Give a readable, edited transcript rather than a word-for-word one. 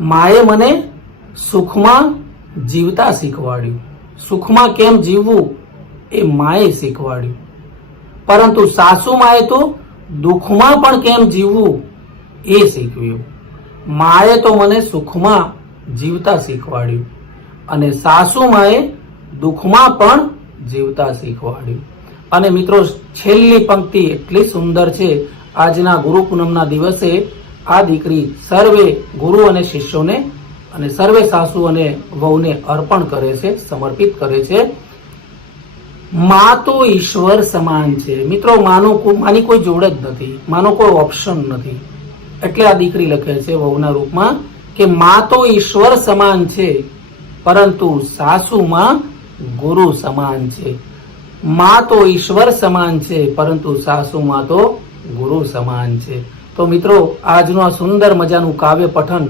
માએ મને સુખમાં જીવતા શીખવાડ્યું. સુખમાં કેમ જીવવું એ માએ શીખવાડ્યું. પરંતુ સાસુમાએ તો દુઃખમાં પણ કેમ જીવવું એ શીખવ્યું. માએ તો મને સુખમાં જીવતા શીખવાડ્યું અને સાસુમાએ દુઃખમાં પણ જીવતા શીખવાડ્યું. અને મિત્રો, છેલ્લી પંક્તિ એટલી સુંદર છે. આજના ગુરુ પૂનમના દિવસે આ દીકરી સર્વે ગુરુ અને શિષ્યોને અને સર્વે સાસુ અને વહુને અર્પણ કરે છે, સમર્પિત કરે છે. માં તો ઈશ્વર સમાન છે. મિત્રો, માની કોઈ જોડ જ નથી, માનો કોઈ ઓપ્શન નથી. એટલે આ દીકરી લખે છે વહુના રૂપમાં કે માં તો ઈશ્વર સમાન છે, પરંતુ સાસુમાં ગુરુ સમાન છે. માં તો ઈશ્વર સમાન છે, પરંતુ સાસુમાં તો ગુરુ સમાન છે. તો મિત્રો, આજનું આ સુંદર મજાનું કાવ્ય પઠન